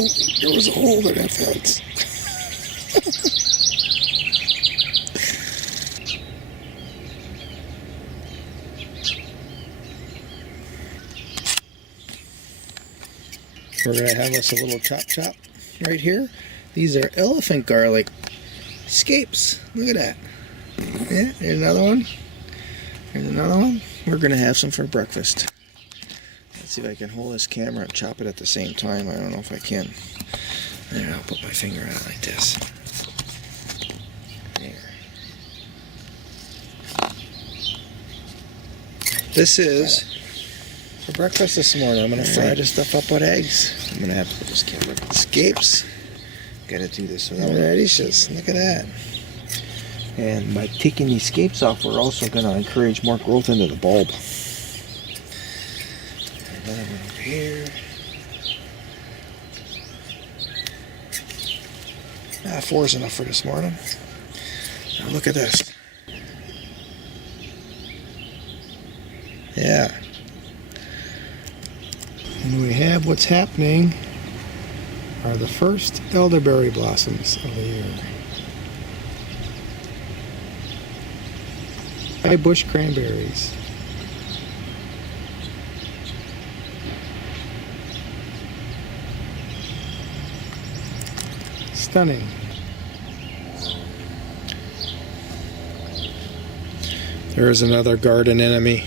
Oh, there was a hole in that fence. We're going to have us a little chop right here. These are elephant garlic scapes. Look at that. Yeah, there's another one. There's another one. We're going to have some for breakfast. Let's see if I can hold this camera and chop it at the same time. I don't know if I can. There, I'll put my finger on it like this. There. This is for breakfast this morning. I'm going to fry this stuff up with eggs. I'm going to have to put this camera on. Scapes. Got to do this without radishes. Look at that. And by taking these scapes off, we're also going to encourage more growth into the bulb. Another one over here. Four is enough for this morning. Now look at this. Yeah. And we have what's happening are the first elderberry blossoms of the year. Bush cranberries. Stunning. There's another garden enemy.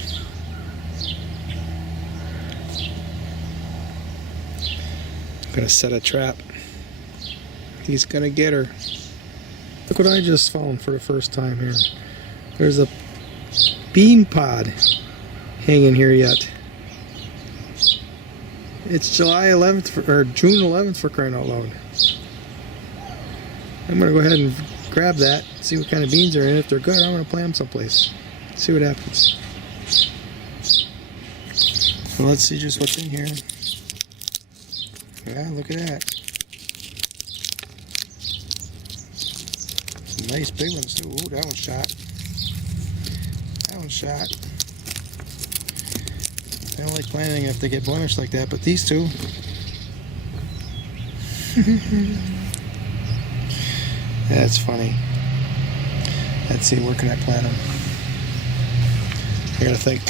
Gonna set a trap. He's gonna get her. Look what I just found for the first time here. There's a bean pod hanging here yet. It's July 11th or June 11th for crying out loud. I'm gonna go ahead and grab that, see what kind of beans are in it. If they're good, I'm gonna plant them someplace. See what happens. So let's see just what's in here. Yeah, look at that. Some nice big ones too. Ooh, that one's shot. That one's shot. I don't like planting if they get blemished like that, but these two. That's funny. Let's see, where can I plant them? I gotta think.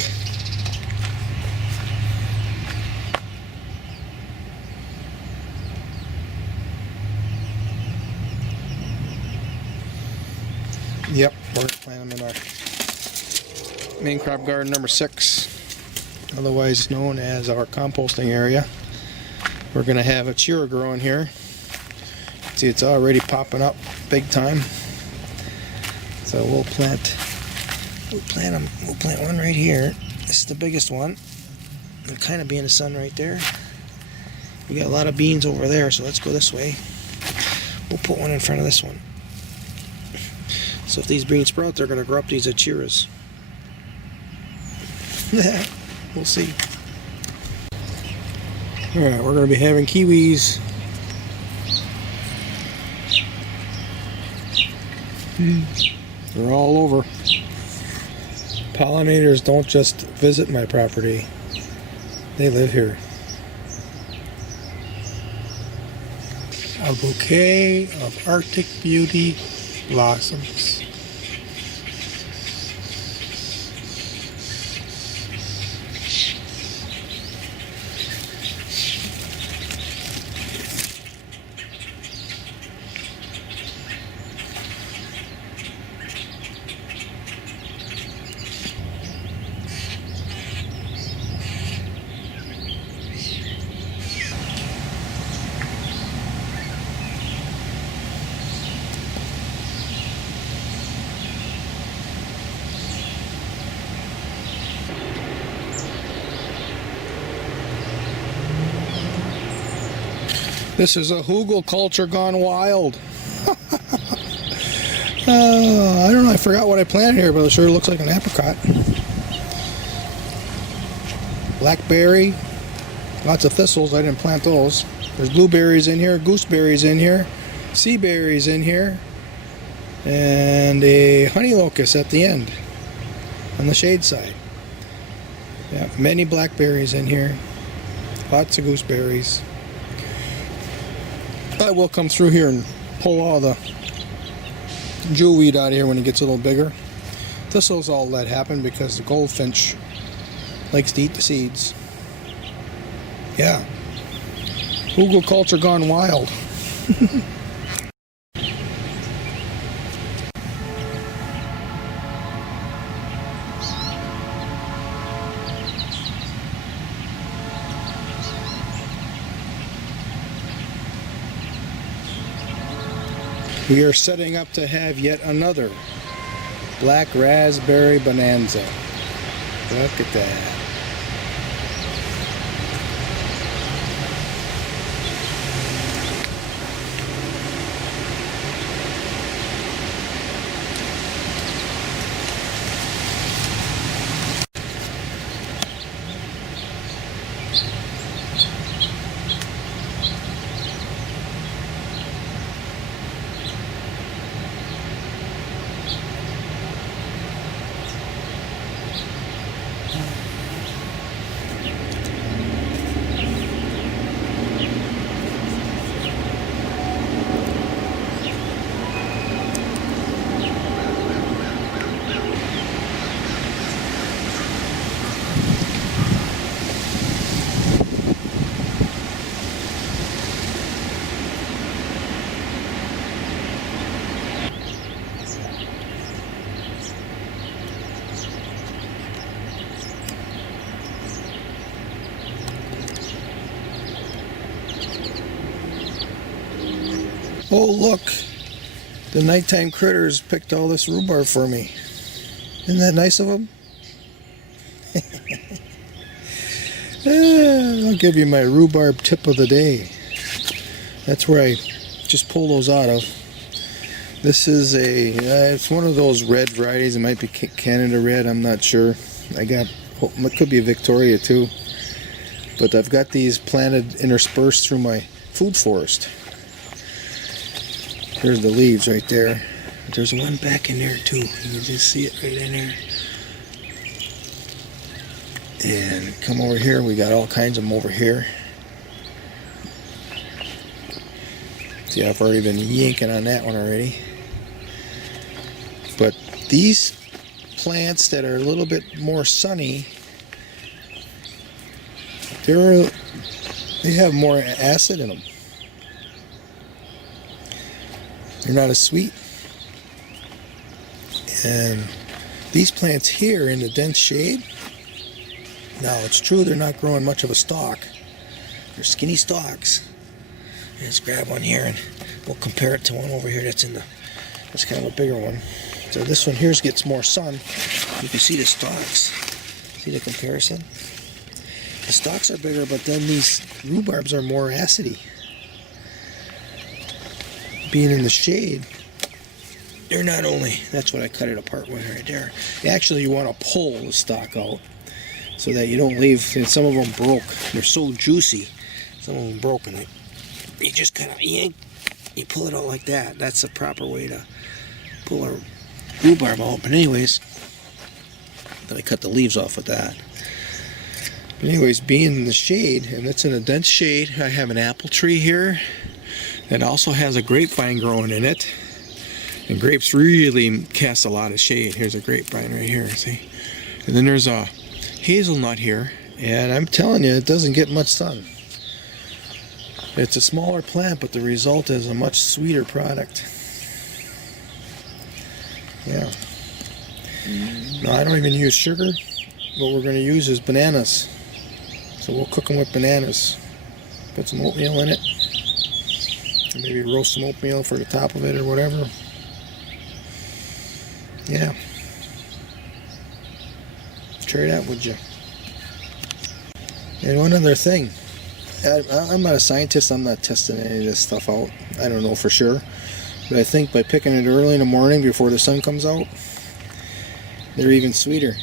Yep, we're going to plant them in our main crop garden number 6, otherwise known as our composting area. We're going to have a chira growing here. See, it's already popping up big time. So we'll plant them. We'll plant one right here. This is the biggest one. It'll kind of be in the sun right there. We got a lot of beans over there, so let's go this way. We'll put one in front of this one. So if these beans sprout, they're going to grow up these achiras. We'll see. Alright, we're going to be having kiwis. They're all over. Pollinators don't just visit my property. They live here. A bouquet of Arctic beauty blossoms. This is a hugel culture gone wild. I don't know, I forgot what I planted here, but it sure looks like an apricot. Blackberry, lots of thistles, I didn't plant those. There's blueberries in here, gooseberries in here, sea berries in here, and a honey locust at the end, on the shade side. Yeah, many blackberries in here, lots of gooseberries. I will come through here and pull all the jewelweed out of here when it gets a little bigger. Thistles all let happen because the goldfinch likes to eat the seeds. Yeah. Permaculture gone wild. We are setting up to have yet another black raspberry bonanza. Look at that. Oh, look, the nighttime critters picked all this rhubarb for me. Isn't that nice of them? I'll give you my rhubarb tip of the day. That's where I just pull those out of. This is it's one of those red varieties. It might be Canada red, I'm not sure. It could be a Victoria too. But I've got these planted interspersed through my food forest. There's the leaves right there. There's one back in there too. You can just see it right in there. And come over here. We got all kinds of them over here. See, I've already been yanking on that one already. But these plants that are a little bit more sunny, they have more acid in them. They're not as sweet. And these plants here in the dense shade, now it's true they're not growing much of a stalk. They're skinny stalks. Let's grab one here and we'll compare it to one over here that's kind of a bigger one. So this one here gets more sun. You can see the stalks. See the comparison? The stalks are bigger, but then these rhubarbs are more acidy. Being in the shade, they're not only, that's what I cut it apart with right there. Actually, you want to pull the stalk out so that you don't leave, and some of them broke. They're so juicy, some of them broken. You just kind of yank, you pull it out like that. That's the proper way to pull a rhubarb out. But anyways, then I cut the leaves off with that. But anyways, being in the shade, and it's in a dense shade, I have an apple tree here. It also has a grapevine growing in it. And grapes really cast a lot of shade. Here's a grapevine right here, see? And then there's a hazelnut here. And I'm telling you, it doesn't get much sun. It's a smaller plant, but the result is a much sweeter product. Yeah. Now, I don't even use sugar. What we're going to use is bananas. So we'll cook them with bananas. Put some oatmeal in it. Maybe roast some oatmeal for the top of it or whatever. Yeah. Try that, would you? And one other thing. I'm not a scientist. I'm not testing any of this stuff out. I don't know for sure. But I think by picking it early in the morning before the sun comes out, they're even sweeter.